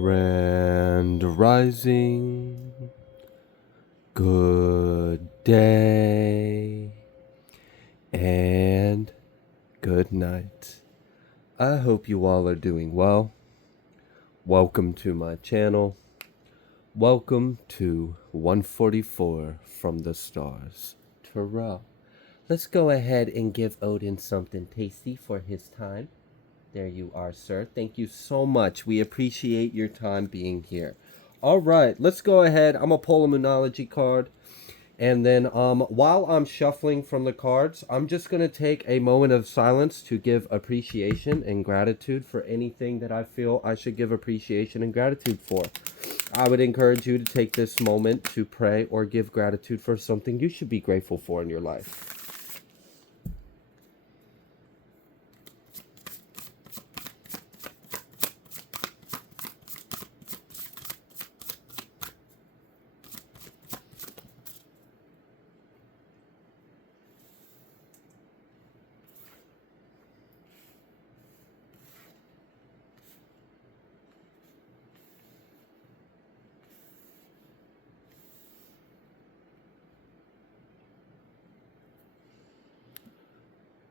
Grand Rising, good day, and good night. I hope you all are doing well. Welcome to my channel. Welcome to 144 from the stars. Terrell. Let's go ahead and give Odin something tasty for his time. There you are, sir. Thank you so much. We appreciate your time being here. All right, let's go ahead. I'm going to pull a Moonology card. And then while I'm shuffling from the cards, I'm just going to take a moment of silence to give appreciation and gratitude for anything that I feel I should give appreciation and gratitude for. I would encourage you to take this moment to pray or give gratitude for something you should be grateful for in your life.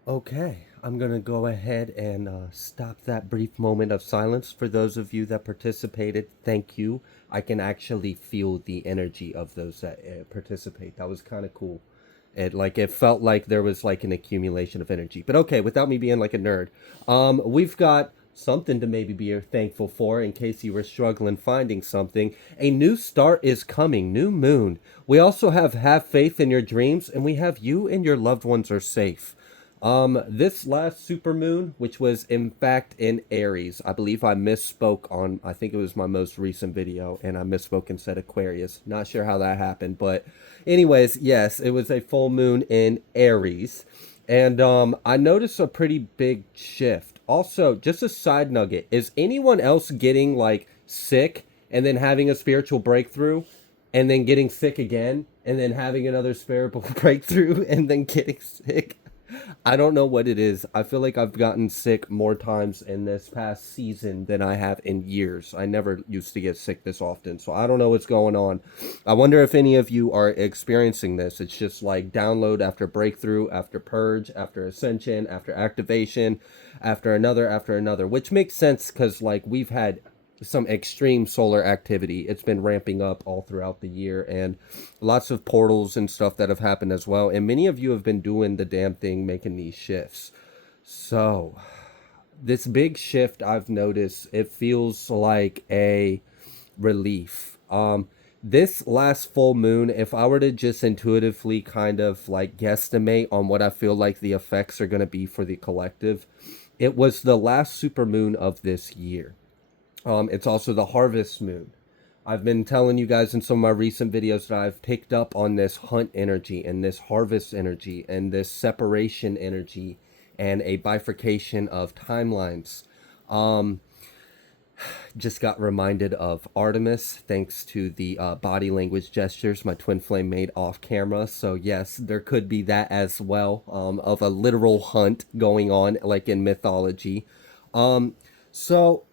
Okay, I'm going to go ahead and stop that brief moment of silence. For those of you that participated, thank you. I can actually feel the energy of those that participate. That was kind of cool. It felt like there was like an accumulation of energy. But okay, without me being like a nerd, we've got something to maybe be thankful for in case you were struggling finding something. A new start is coming, new moon. We also have faith in your dreams, and we have you and your loved ones are safe. This last super moon, which was in fact in Aries, I believe I misspoke on, I think it was my most recent video, and I misspoke and said Aquarius. Not sure how that happened, but anyways, yes, it was a full moon in Aries. And I noticed a pretty big shift. Also, just a side nugget, is anyone else getting like sick and then having a spiritual breakthrough and then getting sick again and then having another spiritual breakthrough and then getting sick? I don't know what it is. I feel like I've gotten sick more times in this past season than I have in years. I never used to get sick this often, so I don't know what's going on. I wonder if any of you are experiencing this. It's just like download after breakthrough, after purge, after ascension, after activation, after another, which makes sense because like we've had some extreme solar activity. It's been ramping up all throughout the year, and lots of portals and stuff that have happened as well. And many of you have been doing the damn thing, making these shifts. So this big shift I've noticed, it feels like a relief. This last full moon, if I were to just intuitively kind of like guesstimate on what I feel like the effects are going to be for the collective, it was the last super moon of this year. It's also the harvest moon. I've been telling you guys in some of my recent videos that I've picked up on this hunt energy and this harvest energy and this separation energy and a bifurcation of timelines. Just got reminded of Artemis thanks to the body language gestures my twin flame made off camera. So yes, there could be that as well, of a literal hunt going on like in mythology. So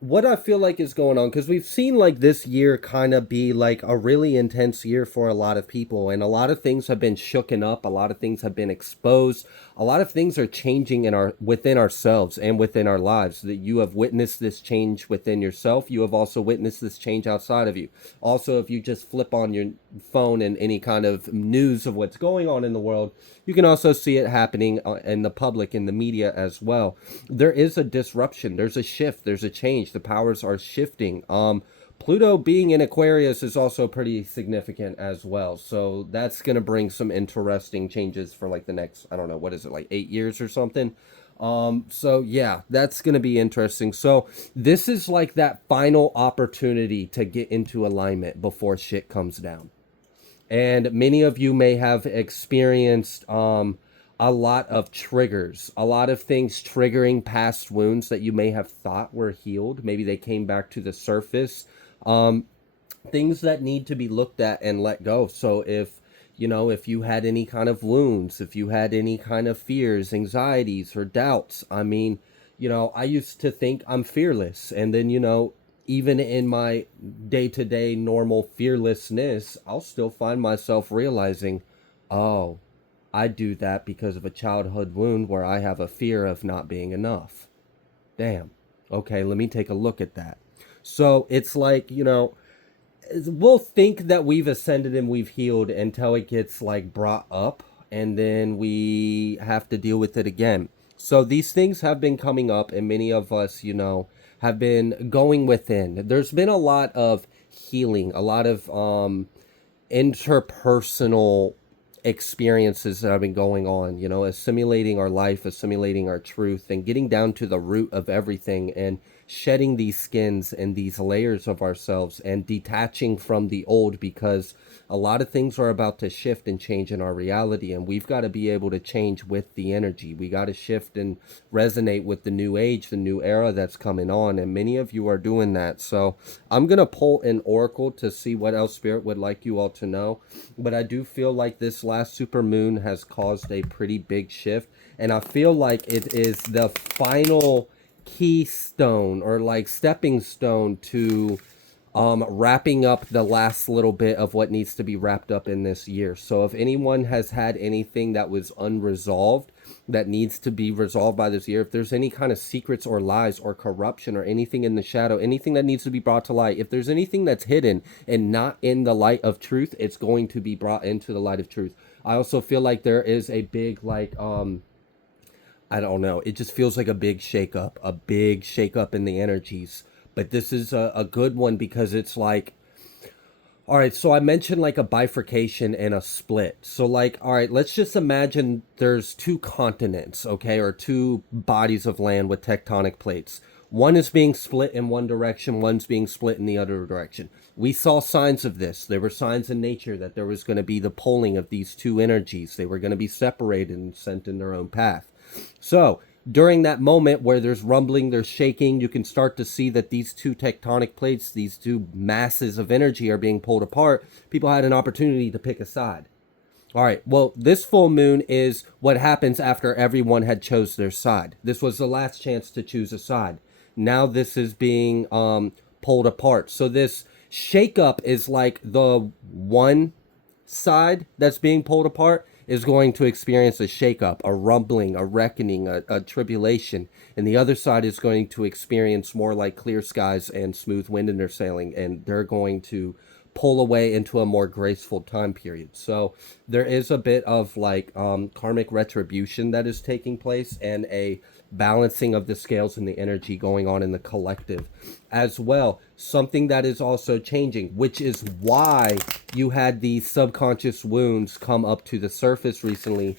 what I feel like is going on, because we've seen like this year kind of be like a really intense year for a lot of people, and a lot of things have been shooken up, a lot of things have been exposed, a lot of things are changing in within ourselves and within our lives. That you have witnessed this change within yourself, you have also witnessed this change outside of you. Also, if you just flip on your phone and any kind of news of what's going on in the world, you can also see it happening in the public, in the media as well. There is a disruption, there's a shift, there's a change. The powers are shifting. Pluto being in Aquarius is also pretty significant as well. So that's going to bring some interesting changes for like the next, I don't know, what is it, like 8 years or something? So yeah, that's going to be interesting. So this is like that final opportunity to get into alignment before shit comes down. And many of you may have experienced a lot of triggers, a lot of things triggering past wounds that you may have thought were healed. Maybe they came back to the surface. Things that need to be looked at and let go. So if you had any kind of wounds, if you had any kind of fears, anxieties, or doubts, I mean, I used to think I'm fearless. And then, even in my day-to-day normal fearlessness, I'll still find myself realizing, oh, I do that because of a childhood wound where I have a fear of not being enough. Damn. Okay, let me take a look at that. So it's like, we'll think that we've ascended and we've healed until it gets like brought up, and then we have to deal with it again. So these things have been coming up, and many of us, have been going within. There's been a lot of healing, a lot of interpersonal experiences that have been going on, assimilating our life, assimilating our truth, and getting down to the root of everything, and shedding these skins and these layers of ourselves and detaching from the old, because a lot of things are about to shift and change in our reality, and we've got to be able to change with the energy. We got to shift and resonate with the new age, the new era that's coming on, and many of you are doing that. So I'm going to pull an oracle to see what else Spirit would like you all to know, but I do feel like this last super moon has caused a pretty big shift, and I feel like it is the final keystone or like stepping stone to wrapping up the last little bit of what needs to be wrapped up in this year. So if anyone has had anything that was unresolved that needs to be resolved by this year, if there's any kind of secrets or lies or corruption or anything in the shadow, anything that needs to be brought to light, if there's anything that's hidden and not in the light of truth, it's going to be brought into the light of truth. I also feel like there is a big I don't know. It just feels like a big shakeup in the energies. But this is a good one because it's like, all right, so I mentioned like a bifurcation and a split. So, like, all right, let's just imagine there's two continents, okay, or two bodies of land with tectonic plates. One is being split in one direction, one's being split in the other direction. We saw signs of this. There were signs in nature that there was going to be the poling of these two energies. They were going to be separated and sent in their own path. So, during that moment where there's rumbling, there's shaking, you can start to see that these two tectonic plates, these two masses of energy are being pulled apart. People had an opportunity to pick a side. All right, well, this full moon is what happens after everyone had chose their side. This was the last chance to choose a side. Now this is being pulled apart. So this shakeup is like the one side that's being pulled apart is going to experience a shakeup, a rumbling, a reckoning, a tribulation, and the other side is going to experience more like clear skies and smooth wind in their sailing, and they're going to pull away into a more graceful time period. So there is a bit of like karmic retribution that is taking place, and a balancing of the scales and the energy going on in the collective as well. Something that is also changing, which is why you had these subconscious wounds come up to the surface recently,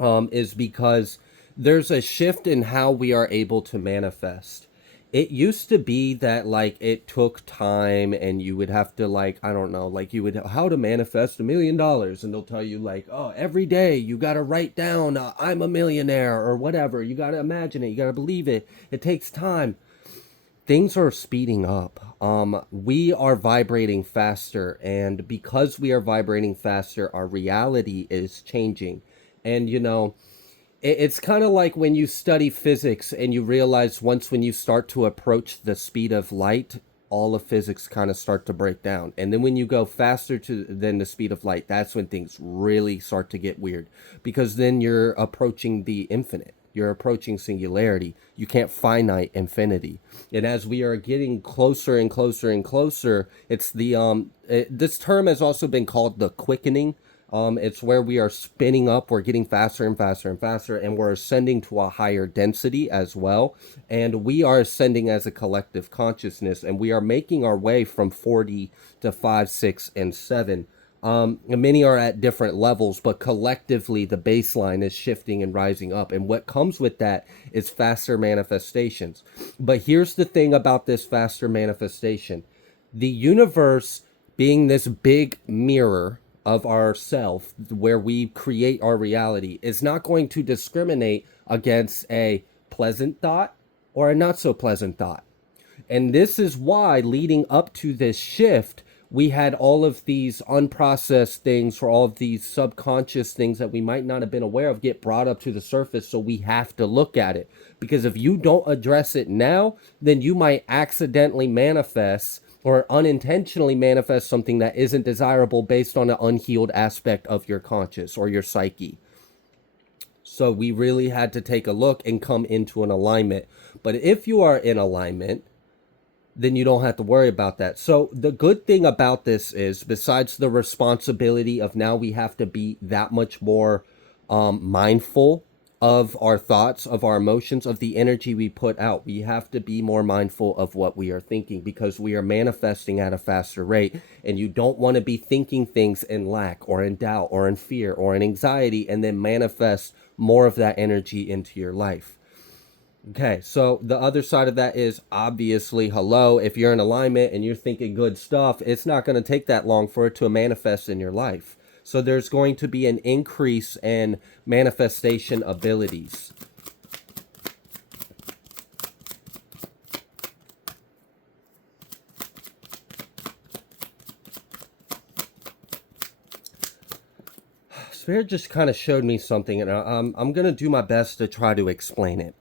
is because there's a shift in how we are able to manifest. It used to be that like it took time, and you would have to like, I don't know, like you would, how to manifest $1 million, and they'll tell you like, oh, every day you got to write down I'm a millionaire or whatever. You got to imagine it, you got to believe it. It takes time. Things are speeding up. We are vibrating faster, and because we are vibrating faster, our reality is changing. And it's kind of like when you study physics and you realize once when you start to approach the speed of light, all of physics kind of start to break down. And then when you go faster than the speed of light, that's when things really start to get weird, because then you're approaching the infinite. You're approaching singularity. You can't finite infinity. And as we are getting closer and closer and closer, it's this term has also been called the quickening. It's where we are spinning up, we're getting faster and faster and faster, and we're ascending to a higher density as well. And we are ascending as a collective consciousness, and we are making our way from 4D to 5, 6, and 7. Many are at different levels, but collectively the baseline is shifting and rising up. And what comes with that is faster manifestations. But here's the thing about this faster manifestation. The universe, being this big mirror of ourself where we create our reality, is not going to discriminate against a pleasant thought or a not so pleasant thought. And this is why, leading up to this shift, we had all of these unprocessed things, or all of these subconscious things that we might not have been aware of, get brought up to the surface. So we have to look at it, because if you don't address it now, then you might accidentally manifest or unintentionally manifest something that isn't desirable based on an unhealed aspect of your conscious or your psyche. So we really had to take a look and come into an alignment. But if you are in alignment, then you don't have to worry about that. So the good thing about this is, besides the responsibility of now we have to be that much more mindful of our thoughts, of our emotions, of the energy we put out. We have to be more mindful of what we are thinking, because we are manifesting at a faster rate, and you don't want to be thinking things in lack or in doubt or in fear or in anxiety and then manifest more of that energy into your life. Okay, so the other side of that is, obviously, hello, if you're in alignment and you're thinking good stuff, it's not going to take that long for it to manifest in your life. So there's going to be an increase in manifestation abilities. Spirit just kind of showed me something, and I'm going to do my best to try to explain it.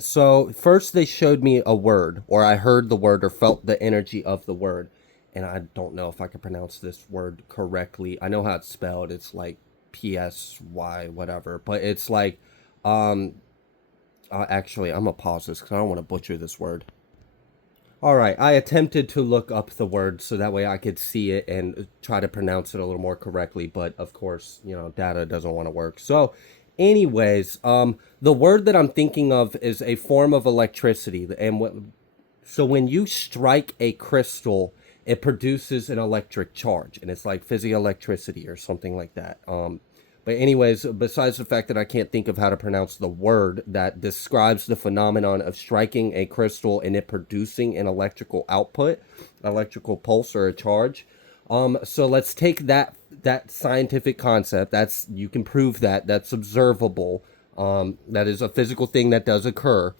So first they showed me a word, or I heard the word or felt the energy of the word. And I don't know if I can pronounce this word correctly. I know how it's spelled. It's like PSY, whatever. But it's like, actually, I'm going to pause this because I don't want to butcher this word. All right, I attempted to look up the word so that way I could see it and try to pronounce it a little more correctly. But of course, data doesn't want to work. So anyways, the word that I'm thinking of is a form of electricity. So when you strike a crystal, it produces an electric charge, and it's like physioelectricity or something like that. But anyways, besides the fact that I can't think of how to pronounce the word that describes the phenomenon of striking a crystal and it producing an electrical output, electrical pulse or a charge. So let's take that scientific concept. You can prove that's observable. That is a physical thing that does occur.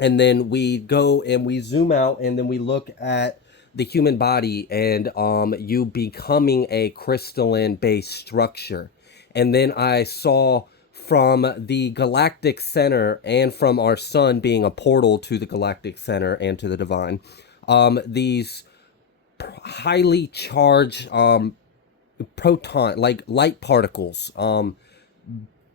And then we go and we zoom out, and then we look at the human body, and you becoming a crystalline based structure. And then I saw from the galactic center and from our sun being a portal to the galactic center and to the divine, these highly charged proton, like light particles,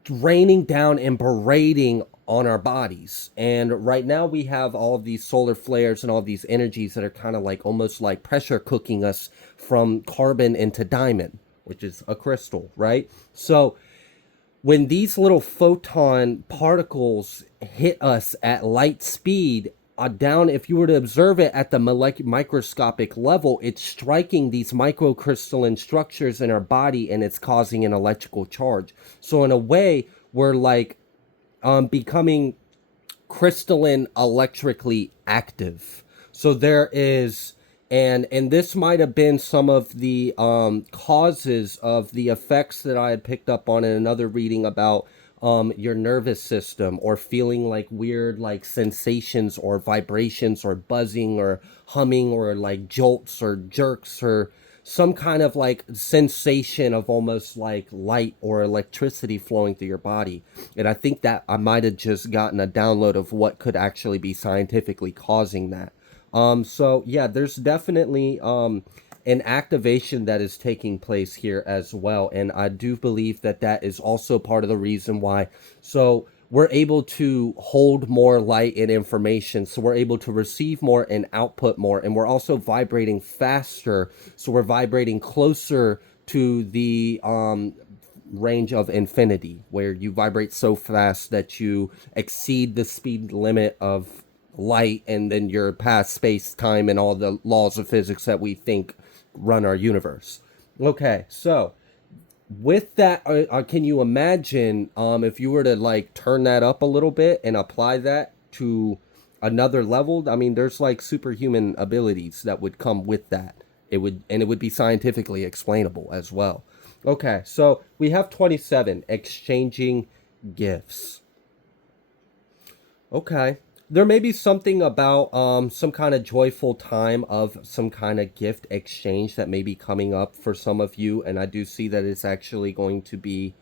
raining down and berating on our bodies. And right now we have all of these solar flares and all these energies that are kind of like almost like pressure cooking us from carbon into diamond, which is a crystal, right? So when these little photon particles hit us at light speed, down, if you were to observe it at the microscopic level, it's striking these microcrystalline structures in our body, and it's causing an electrical charge. So in a way, we're like becoming crystalline electrically active. So there is, and this might have been some of the causes of the effects that I had picked up on in another reading about your nervous system, or feeling like weird like sensations or vibrations or buzzing or humming or like jolts or jerks or some kind of like sensation of almost like light or electricity flowing through your body. And I think that I might have just gotten a download of what could actually be scientifically causing that. So yeah, there's definitely an activation that is taking place here as well. And I do believe that that is also part of the reason why. So we're able to hold more light and information. So we're able to receive more and output more. And we're also vibrating faster. So we're vibrating closer to the range of infinity, where you vibrate so fast that you exceed the speed limit of light, and then you're past space, time, and all the laws of physics that we think run our universe. Okay, so with that, can you imagine if you were to like turn that up a little bit and apply that to another level? I mean, there's like superhuman abilities that would come with that. It would be scientifically explainable as well. Okay, so we have 27, exchanging gifts. Okay. There may be something about some kind of joyful time of some kind of gift exchange that may be coming up for some of you, and I do see that it's actually going to be,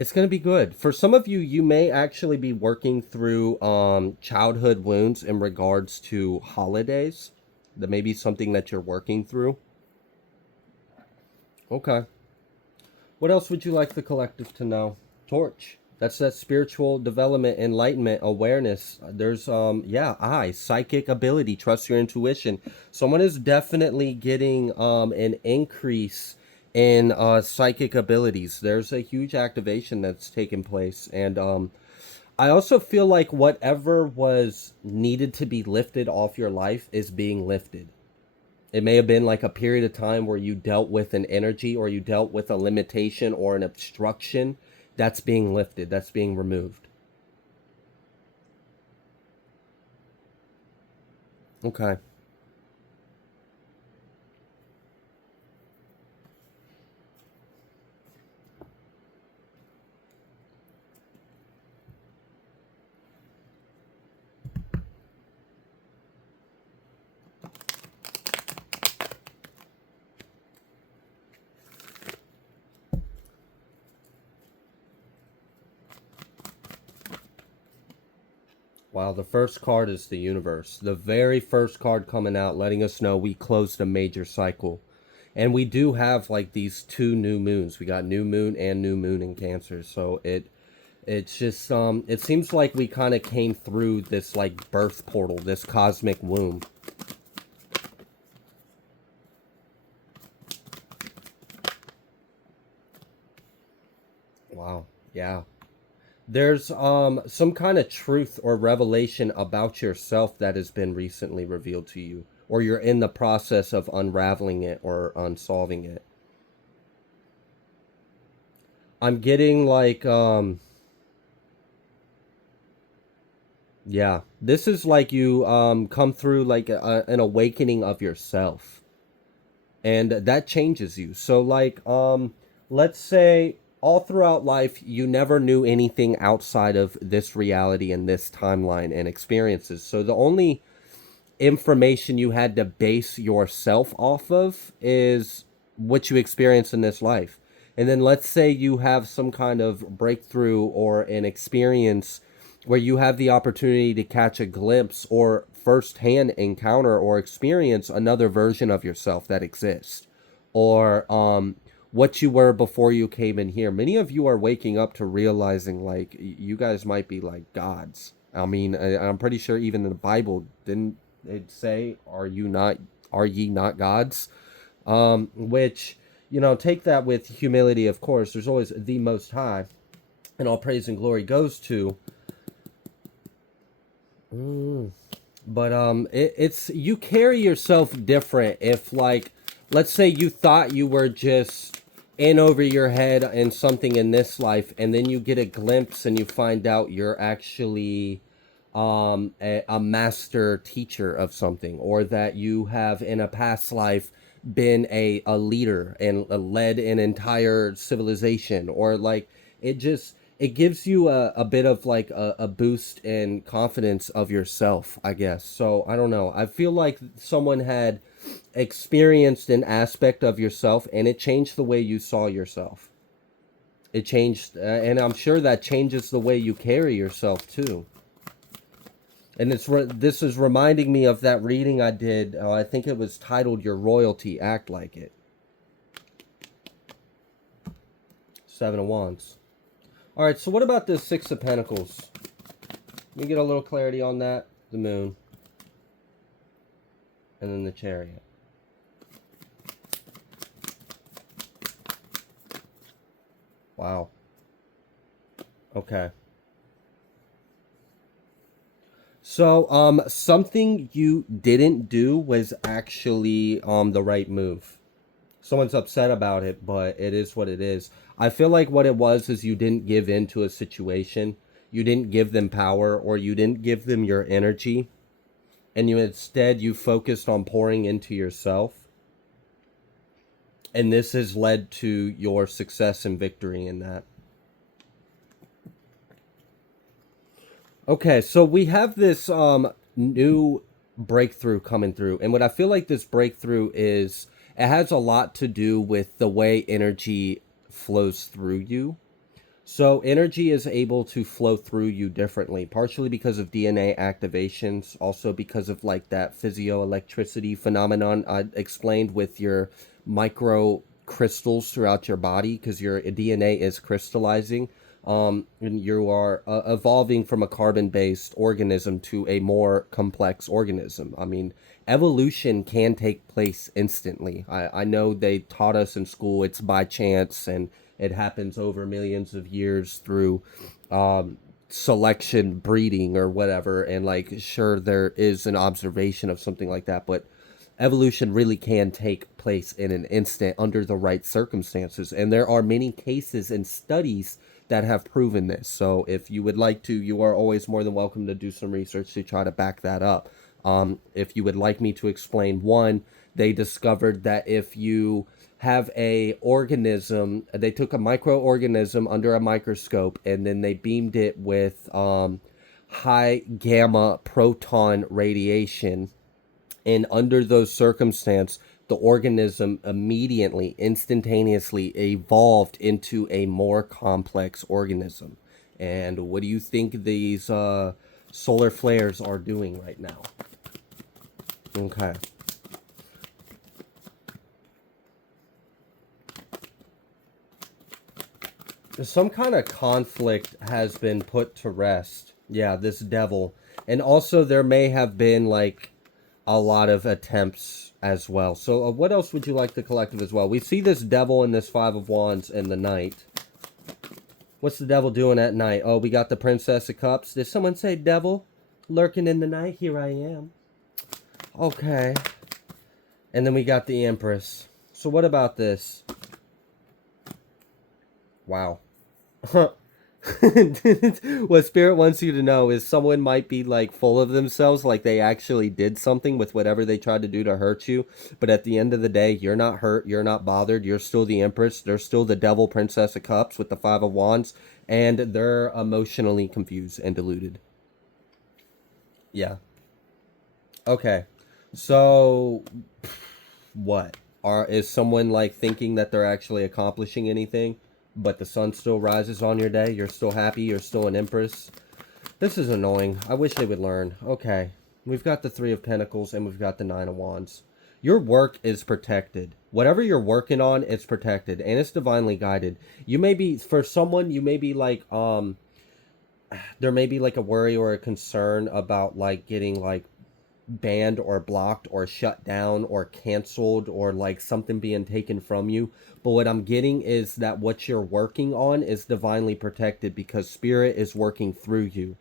it's going to be good. For some of you, you may actually be working through childhood wounds in regards to holidays. That may be something that you're working through. Okay. What else would you like the collective to know? Torch. That's that spiritual development, enlightenment, awareness. There's yeah, psychic ability, trust your intuition. Someone is definitely getting an increase in psychic abilities. There's a huge activation that's taken place, and I also feel like whatever was needed to be lifted off your life is being lifted. It may have been like a period of time where you dealt with an energy or you dealt with a limitation or an obstruction that's being lifted, that's being removed. Okay. Wow, the first card is the universe. The very first card coming out, letting us know we closed a major cycle. And we do have like these two new moons. We got new moon and new moon in Cancer. So it's just it seems like we kind of came through this like birth portal, this cosmic womb. Wow. Yeah. There's some kind of truth or revelation about yourself that has been recently revealed to you, or you're in the process of unraveling it or unsolving it. I'm getting like yeah, this is like you come through like an awakening of yourself, and that changes you. So like let's say all throughout life you never knew anything outside of this reality and this timeline and experiences. So the only information you had to base yourself off of is what you experience in this life. And then let's say you have some kind of breakthrough or an experience where you have the opportunity to catch a glimpse or firsthand encounter or experience another version of yourself that exists, or what you were before you came in here. Many of you are waking up to realizing like you guys might be like gods. I mean, I'm pretty sure even in the Bible didn't it say, "Are you not? Are ye not gods?" Which, you know, take that with humility. Of course, there's always the Most High, and all praise and glory goes to. But it's you carry yourself different if like, let's say you thought you were just in over your head in something in this life, and then you get a glimpse and you find out you're actually a master teacher of something, or that you have in a past life been a leader and led an entire civilization, or like it gives you a bit of like a boost in confidence of yourself, I guess. So I don't know, I feel like someone had experienced an aspect of yourself and it changed the way you saw yourself. It changed and I'm sure that changes the way you carry yourself too. And this is reminding me of that reading I did. I think it was titled "Your Royalty, Act Like It." Seven of Wands. All right, so what about this Six of Pentacles? Let me get a little clarity on that. The Moon. And then the Chariot. Wow. Okay. So, something you didn't do was actually the right move. Someone's upset about it, but it is what it is. I feel like what it was is you didn't give in to a situation. You didn't give them power, or you didn't give them your energy, and you focused on pouring into yourself. And this has led to your success and victory in that. Okay, so we have this new breakthrough coming through, and what I feel like this breakthrough is, it has a lot to do with the way energy flows through you. So energy is able to flow through you differently, partially because of DNA activations, also because of like that physioelectricity phenomenon I explained with your micro crystals throughout your body, because your DNA is crystallizing. And you are evolving from a carbon-based organism to a more complex organism. I mean, evolution can take place instantly. I know they taught us in school it's by chance and it happens over millions of years through selection, breeding, or whatever. And like, sure, there is an observation of something like that, but evolution really can take place in an instant under the right circumstances. And there are many cases and studies that have proven this. So if you would like to, you are always more than welcome to do some research to try to back that up. If you would like me to explain one, they discovered that if you have a organism, they took a microorganism under a microscope and then they beamed it with high gamma proton radiation, and under those circumstances the organism immediately instantaneously evolved into a more complex organism. And what do you think these solar flares are doing right now? Okay. Some kind of conflict has been put to rest. Yeah, this devil. And also there may have been like a lot of attempts as well. So what else would you like the collective as well? We see this devil and this five of wands in the night. What's the devil doing at night? Oh, we got the princess of cups. Did someone say devil lurking in the night? Here I am. Okay. And then we got the empress. So what about this? Wow. What spirit wants you to know is someone might be like full of themselves, like they actually did something with whatever they tried to do to hurt you, but at the end of the day you're not hurt, you're not bothered, you're still the empress, they're still the devil princess of cups with the five of wands, and they're emotionally confused and deluded. Yeah. Okay. So what is someone like thinking that they're actually accomplishing anything, but the sun still rises on your day, you're still happy, you're still an empress? This is annoying. I wish they would learn. Okay, we've got the three of pentacles and we've got the nine of wands. Your work is protected. Whatever you're working on, it's protected and it's divinely guided. You may be, for someone, you may be like there may be like a worry or a concern about like getting like banned or blocked or shut down or canceled or like something being taken from you. But what I'm getting is that what you're working on is divinely protected because spirit is working through you.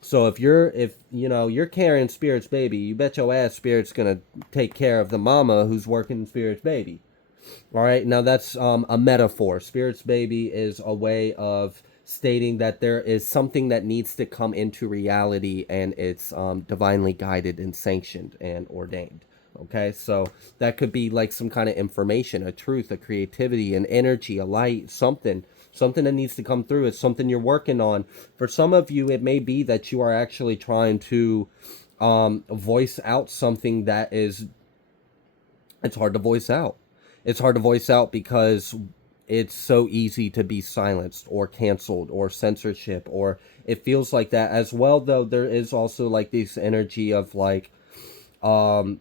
So if you know you're carrying spirit's baby, you bet your ass spirit's gonna take care of the mama who's working spirit's baby. All right, now that's a metaphor. Spirit's baby is a way of stating that there is something that needs to come into reality and it's divinely guided and sanctioned and ordained. Okay, so that could be like some kind of information, a truth, a creativity, an energy, a light, something that needs to come through. It's something you're working on. For some of you, it may be that you are actually trying to voice out something that is, it's hard to voice out. It's hard to voice out because it's so easy to be silenced or canceled or censorship, or it feels like that as well. Though there is also like this energy of like um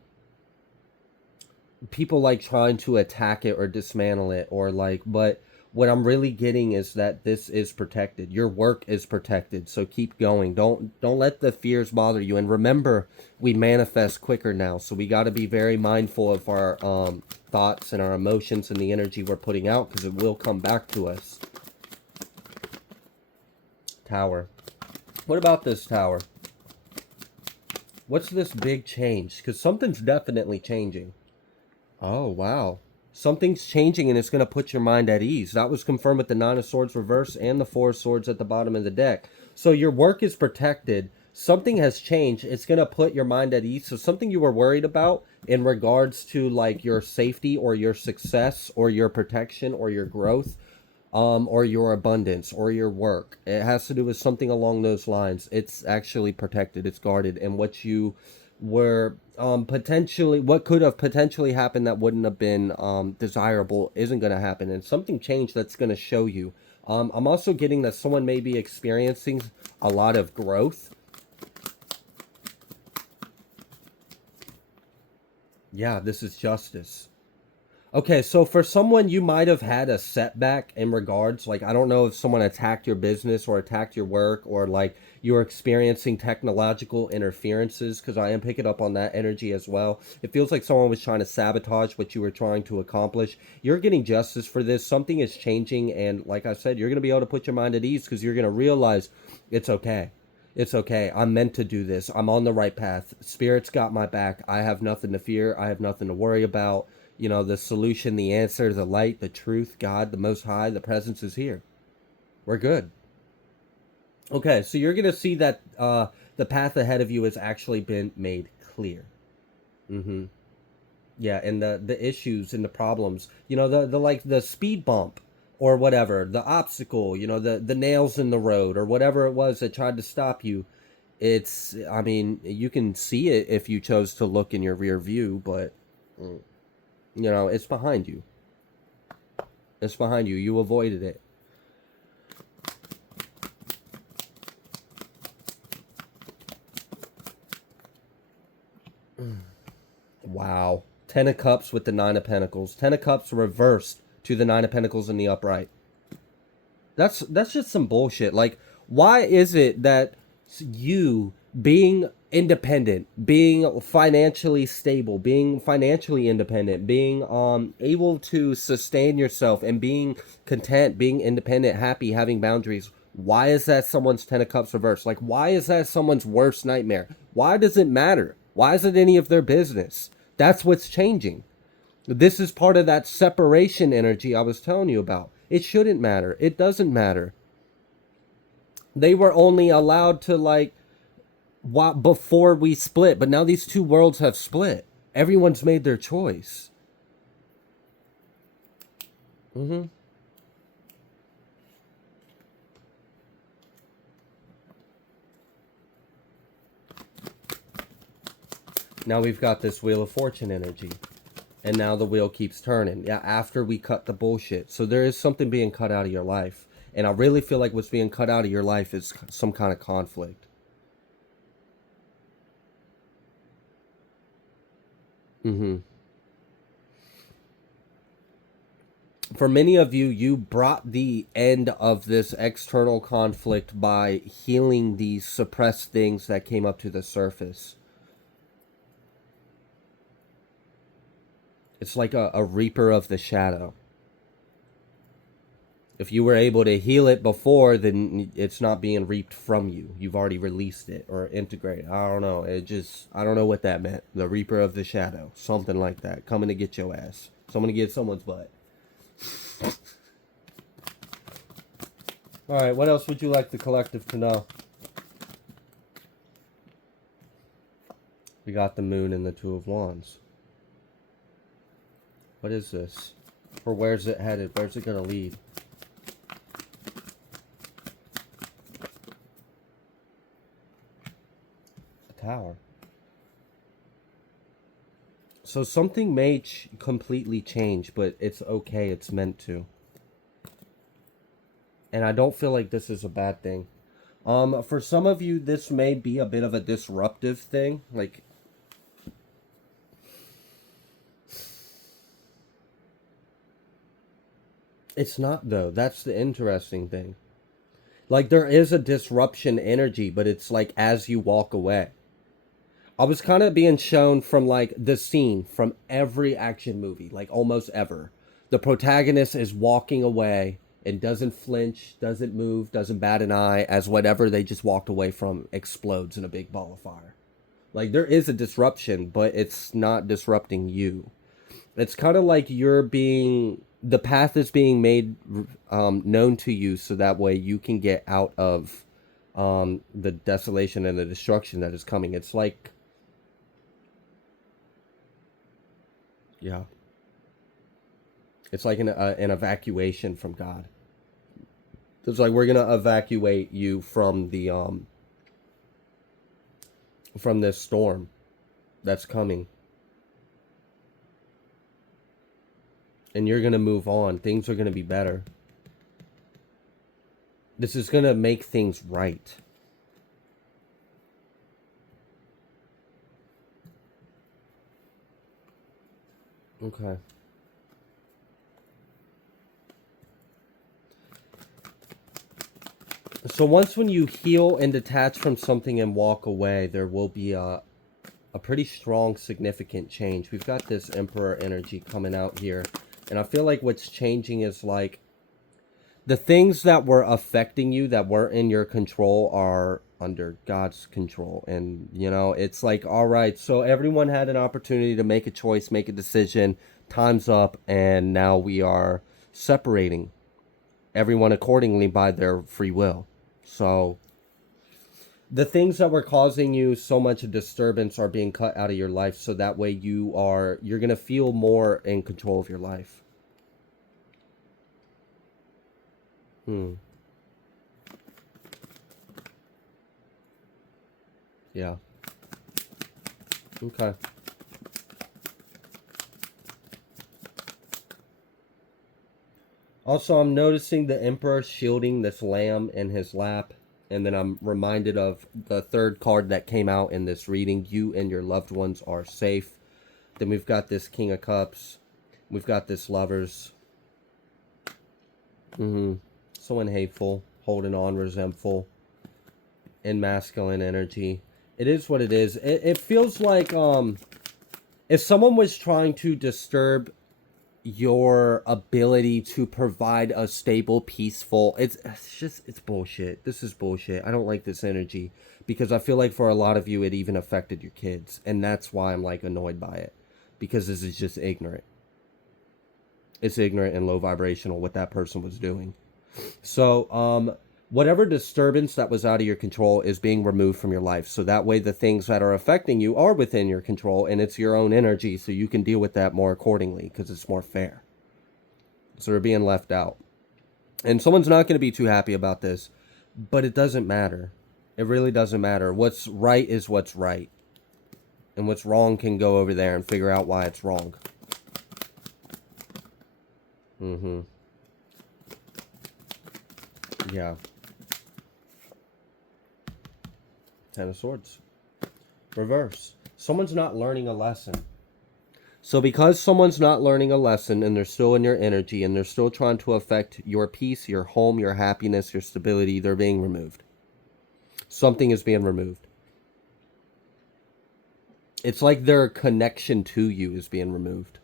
people like trying to attack it or dismantle it or like, but what I'm really getting is that this is protected. Your work is protected. So keep going. Don't let the fears bother you. And remember, we manifest quicker now. So we got to be very mindful of our thoughts and our emotions and the energy we're putting out because it will come back to us. Tower. What about this tower? What's this big change? Because something's definitely changing. Oh, wow. Something's changing and it's going to put your mind at ease. That was confirmed with the Nine of Swords reverse and the Four of Swords at the bottom of the deck. So your work is protected. Something has changed. It's going to put your mind at ease. So something you were worried about in regards to like your safety or your success or your protection or your growth, or your abundance or your work. It has to do with something along those lines. It's actually protected, it's guarded, and what you were potentially, what could have potentially happened that wouldn't have been desirable isn't going to happen, and something changed that's going to show you. I'm also getting that someone may be experiencing a lot of growth. Yeah, this is justice. Okay, so for someone, you might have had a setback in regards, like, I don't know if someone attacked your business or attacked your work, or like you're experiencing technological interferences, because I am picking up on that energy as well. It feels like someone was trying to sabotage what you were trying to accomplish. You're getting justice for this. Something is changing, and like I said, you're going to be able to put your mind at ease because you're going to realize it's okay. It's okay. I'm meant to do this. I'm on the right path. Spirit's got my back. I have nothing to fear. I have nothing to worry about. You know, the solution, the answer, the light, the truth, God, the Most High, the presence is here. We're good. Okay, so you're going to see that the path ahead of you has actually been made clear. Mm-hmm. Yeah, and the issues and the problems, you know, the like the speed bump or whatever, the obstacle, you know, the nails in the road or whatever it was that tried to stop you. It's, I mean, you can see it if you chose to look in your rear view, but mm, you know, it's behind you. It's behind you. You avoided it. Wow. Ten of Cups with the Nine of Pentacles. Ten of Cups reversed to the Nine of Pentacles in the upright. That's just some bullshit. Like, why is it that you being independent, being financially stable, being financially independent, being able to sustain yourself and being content, being independent, happy, having boundaries, why is that someone's Ten of Cups reversed? Like, why is that someone's worst nightmare? Why does it matter? Why is it any of their business? That's what's changing. This is part of that separation energy I was telling you about. It shouldn't matter. It doesn't matter. They were only allowed to, like, before we split, but now these two worlds have split. Everyone's made their choice. Mm-hmm. Now we've got this Wheel of Fortune energy. And now the wheel keeps turning. Yeah, after we cut the bullshit. So there is something being cut out of your life. And I really feel like what's being cut out of your life is some kind of conflict. Mm-hmm. For many of you, you brought the end of this external conflict by healing these suppressed things that came up to the surface. It's like a reaper of the shadow. If you were able to heal it before, then it's not being reaped from you. You've already released it or integrated. I don't know. I don't know what that meant. The reaper of the shadow. Something like that. Coming to get your ass. Someone to get someone's butt. All right, what else would you like the collective to know? We got the moon and the Two of Wands. What is this? Or where's it headed? Where's it going to lead? A tower. So something may completely change, but it's okay. It's meant to. And I don't feel like this is a bad thing. For some of you, this may be a bit of a disruptive thing. Like, it's not, though. That's the interesting thing. Like, there is a disruption energy, but it's like as you walk away. I was kind of being shown from like the scene from every action movie, like almost ever. The protagonist is walking away and doesn't flinch, doesn't move, doesn't bat an eye as whatever they just walked away from explodes in a big ball of fire. Like, there is a disruption, but it's not disrupting you. It's kind of like the path is being made known to you so that way you can get out of the desolation and the destruction that is coming. It's like, yeah, it's like an evacuation from God. It's like we're gonna evacuate you from the from this storm that's coming. And you're gonna move on. Things are gonna be better. This is gonna make things right. Okay. So once when you heal and detach from something and walk away, there will be a pretty strong, significant change. We've got this Emperor energy coming out here. And I feel like what's changing is like the things that were affecting you that weren't in your control are under God's control. And, you know, it's like, all right, so everyone had an opportunity to make a choice, make a decision. Time's up. And now we are separating everyone accordingly by their free will. So the things that were causing you so much disturbance are being cut out of your life, so that way you're going to feel more in control of your life. Yeah. Okay. Also, I'm noticing the Emperor shielding this lamb in his lap. And then I'm reminded of the third card that came out in this reading. You and your loved ones are safe. Then we've got this King of Cups. We've got this Lovers. Someone hateful, holding on, resentful, in masculine energy. It is what it is. It feels like if someone was trying to disturb your ability to provide a stable, peaceful, it's bullshit. This is bullshit. I don't like this energy, because I feel like for a lot of you it even affected your kids, and that's why I'm like annoyed by it, because this is just ignorant. It's ignorant and low vibrational what that person was doing. So whatever disturbance that was out of your control is being removed from your life, so that way the things that are affecting you are within your control, and it's your own energy, so you can deal with that more accordingly, because it's more fair. So they're being left out, and someone's not going to be too happy about this, but it doesn't matter. It really doesn't matter. What's right is what's right, and what's wrong can go over there and figure out why it's wrong. Yeah. Ten of Swords. Reverse. Someone's not learning a lesson. So because someone's not learning a lesson, and they're still in your energy, and they're still trying to affect your peace, your home, your happiness, your stability, they're being removed. Something is being removed. It's like their connection to you is being removed.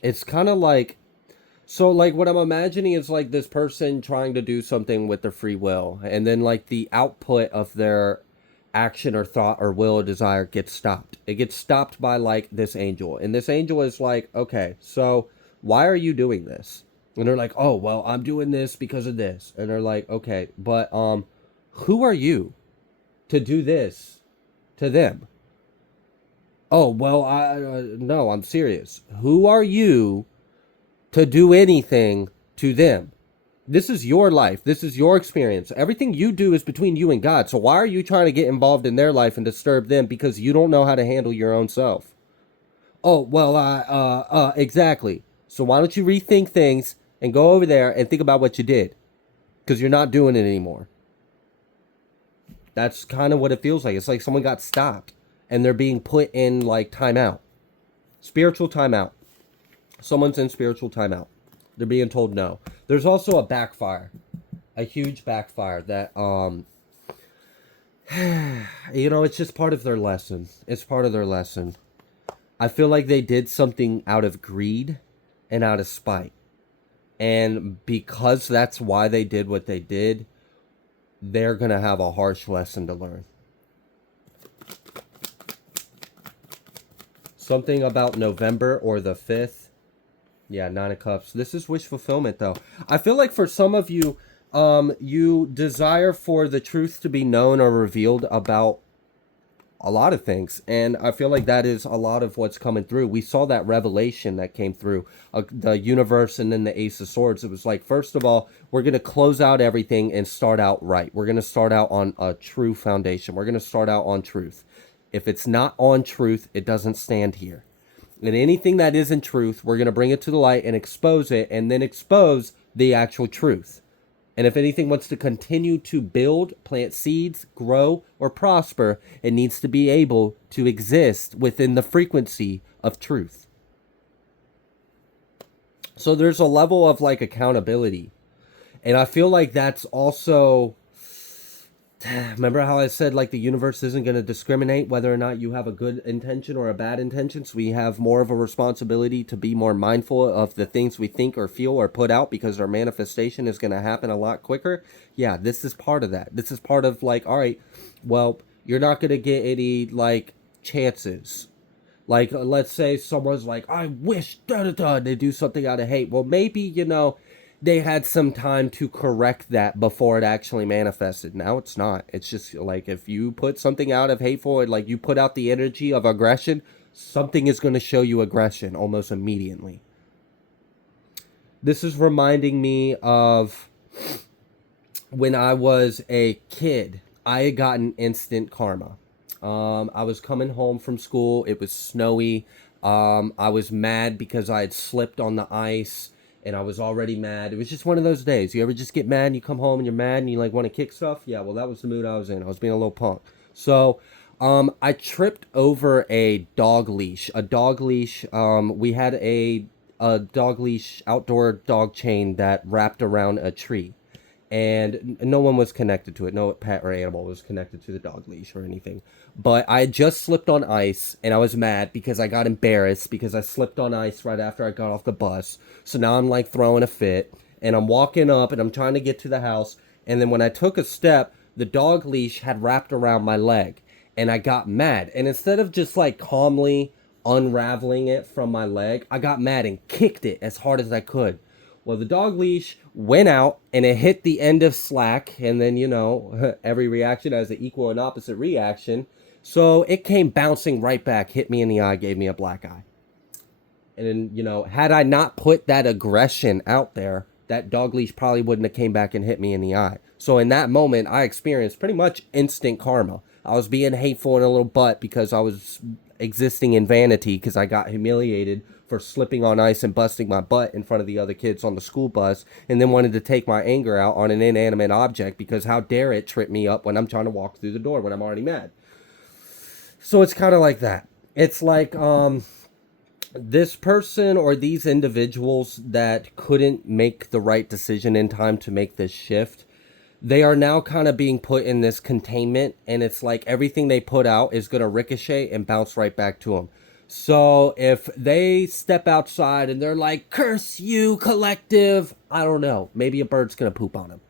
It's kind of like, so like what I'm imagining is like this person trying to do something with their free will, and then like the output of their action or thought or will or desire gets stopped. It gets stopped by like this angel, and this angel is like, okay, so why are you doing this? And they're like, oh, well, I'm doing this because of this. And they're like, okay, but who are you to do this to them? Oh, well, no, I'm serious. Who are you to do anything to them? This is your life. This is your experience. Everything you do is between you and God. So why are you trying to get involved in their life and disturb them because you don't know how to handle your own self? Oh, well, exactly. So why don't you rethink things and go over there and think about what you did? Because you're not doing it anymore. That's kind of what it feels like. It's like someone got stopped and they're being put in like timeout. Spiritual timeout. Someone's in spiritual timeout. They're being told no. There's also a backfire. A huge backfire that, you know, it's just part of their lesson. It's part of their lesson. I feel like they did something out of greed and out of spite. And because that's why they did what they did, they're going to have a harsh lesson to learn. Something about November or the 5th. Yeah, 9 of Cups. This is wish fulfillment, though. I feel like for some of you, you desire for the truth to be known or revealed about a lot of things. And I feel like that is a lot of what's coming through. We saw that revelation that came through the universe and then the Ace of Swords. It was like, first of all, we're going to close out everything and start out right. We're going to start out on a true foundation. We're going to start out on truth. If it's not on truth, it doesn't stand here. And anything that isn't truth, we're going to bring it to the light and expose it, and then expose the actual truth. And if anything wants to continue to build, plant seeds, grow, or prosper, it needs to be able to exist within the frequency of truth. So there's a level of like accountability. And I feel like that's also, remember how I said like the universe isn't going to discriminate whether or not you have a good intention or a bad intention? So we have more of a responsibility to be more mindful of the things we think or feel or put out, because our manifestation is going to happen a lot quicker. Yeah, this is part of that. This is part of like, all right, well, you're not going to get any like chances. Like, let's say someone's like, I wish, da da da, they do something out of hate. Well, maybe, they had some time to correct that before it actually manifested. Now it's not. It's just like if you put something out of hateful, and like you put out the energy of aggression, something is going to show you aggression almost immediately. This is reminding me of when I was a kid. I had gotten instant karma. I was coming home from school. It was snowy. I was mad because I had slipped on the ice and I was already mad. It was just one of those days. You ever just get mad and you come home and you're mad and you like want to kick stuff? Yeah, well, that was the mood I was in. I was being a little punk. So, I tripped over a dog leash. A dog leash. We had a dog leash outdoor dog chain that wrapped around a tree, and no one was connected to it. No pet or animal was connected to the dog leash or anything. But I had just slipped on ice, and I was mad because I got embarrassed because I slipped on ice right after I got off the bus. So now I'm like throwing a fit, and I'm walking up, and I'm trying to get to the house. And then when I took a step, the dog leash had wrapped around my leg, and I got mad. And instead of just like calmly unraveling it from my leg, I got mad and kicked it as hard as I could. Well, the dog leash went out and it hit the end of slack. And then, every reaction has an equal and opposite reaction. So it came bouncing right back, hit me in the eye, gave me a black eye. And then, had I not put that aggression out there, that dog leash probably wouldn't have came back and hit me in the eye. So in that moment, I experienced pretty much instant karma. I was being hateful in a little butt because I was existing in vanity because I got humiliated for slipping on ice and busting my butt in front of the other kids on the school bus, and then wanted to take my anger out on an inanimate object because how dare it trip me up when I'm trying to walk through the door when I'm already mad. So it's kind of like that. It's like this person or these individuals that couldn't make the right decision in time to make this shift, they are now kind of being put in this containment, and it's like everything they put out is going to ricochet and bounce right back to them. So if they step outside and they're like, curse you, collective, I don't know, maybe a bird's going to poop on them.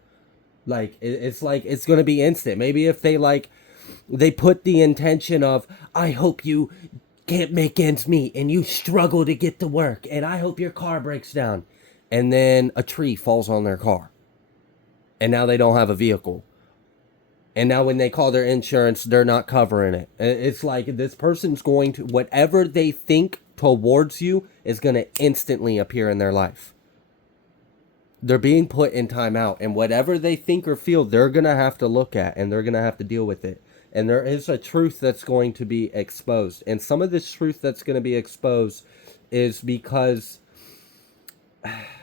Like, it's like, it's going to be instant. Maybe if they put the intention of, I hope you can't make ends meet and you struggle to get to work and I hope your car breaks down. And then a tree falls on their car. And now they don't have a vehicle. And now when they call their insurance, they're not covering it. It's like this person's going to, whatever they think towards you is going to instantly appear in their life. They're being put in timeout. And whatever they think or feel, they're going to have to look at. And they're going to have to deal with it. And there is a truth that's going to be exposed. And some of this truth that's going to be exposed is because...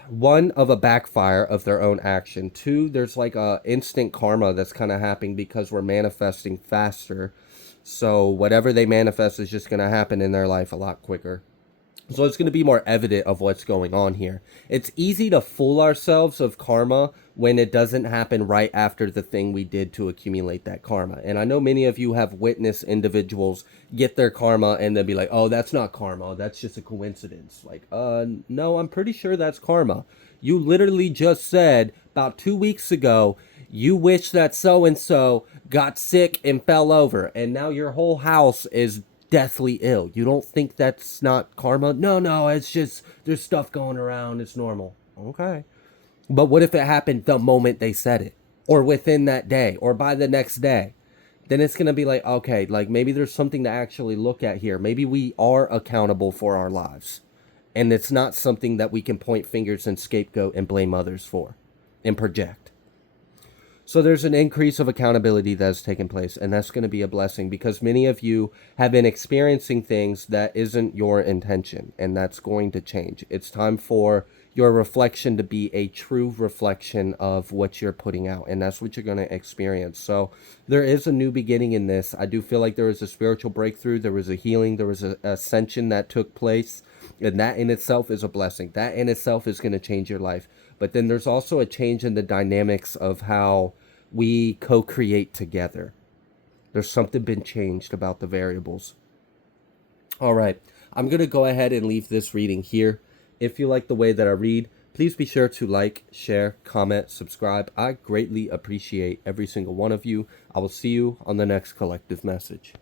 one, of a backfire of their own action. Two, there's like a instant karma that's kind of happening because we're manifesting faster. So whatever they manifest is just going to happen in their life a lot quicker. So it's going to be more evident of what's going on here. It's easy to fool ourselves of karma when it doesn't happen right after the thing we did to accumulate that karma. And I know many of you have witnessed individuals get their karma and they'll be like, oh, that's not karma. That's just a coincidence. Like, no, I'm pretty sure that's karma. You literally just said about 2 weeks ago, you wish that so-and-so got sick and fell over. And now your whole house is deathly ill. You don't think that's not karma? No, it's just there's stuff going around. It's normal. Okay. But what if it happened the moment they said it? Or within that day? Or by the next day? then it's going to be like, okay, like maybe there's something to actually look at here. Maybe we are accountable for our lives. And it's not something that we can point fingers and scapegoat and blame others for and project. So there's an increase of accountability that's taken place, and that's going to be a blessing because many of you have been experiencing things that isn't your intention, and that's going to change. It's time for your reflection to be a true reflection of what you're putting out, and that's what you're going to experience. So there is a new beginning in this. I do feel like there was a spiritual breakthrough, there was a healing, there was an ascension that took place, and that in itself is a blessing. That in itself is going to change your life. But then there's also a change in the dynamics of how we co-create together. There's something been changed about the variables. All right, I'm going to go ahead and leave this reading here. If you like the way that I read, please be sure to like, share, comment, subscribe. I greatly appreciate every single one of you. I will see you on the next collective message.